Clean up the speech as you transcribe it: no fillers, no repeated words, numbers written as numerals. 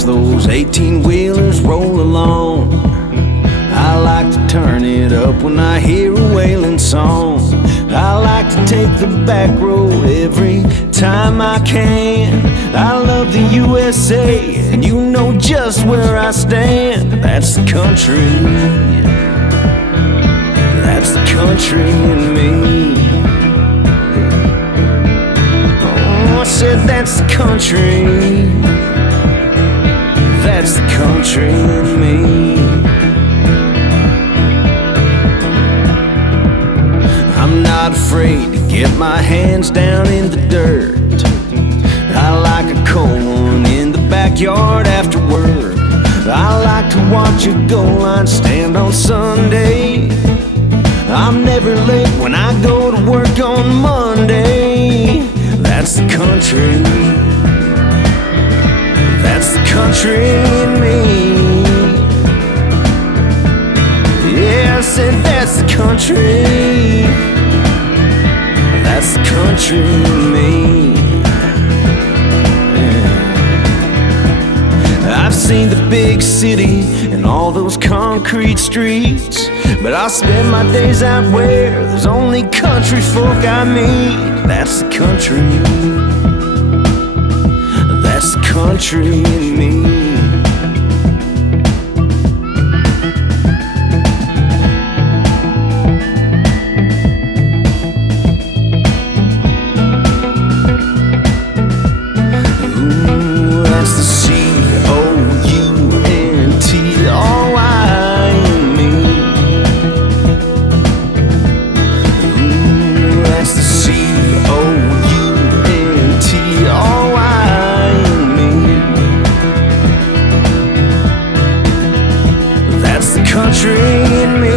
watch those 18-wheelers roll along. I like to turn it up when I hear a wailing song. I like to take the back road every time I can. I love the USA, and you know just where I stand. That's the country. That's the country in me. Oh, I said that's the country. That's the country in me. I'm not afraid to get my hands down in the dirt. I like a cold one in the backyard after work. I like to watch a goal line stand on Sunday. I'm never late when I go to work on Monday. That's the country. That's the country in me. Yeah, I said that's the country. That's the country in me. Yeah. I've seen the big city and all those concrete streets, but I spend my days out where there's only country folk I meet. That's the country. That's the country in me. Country in me.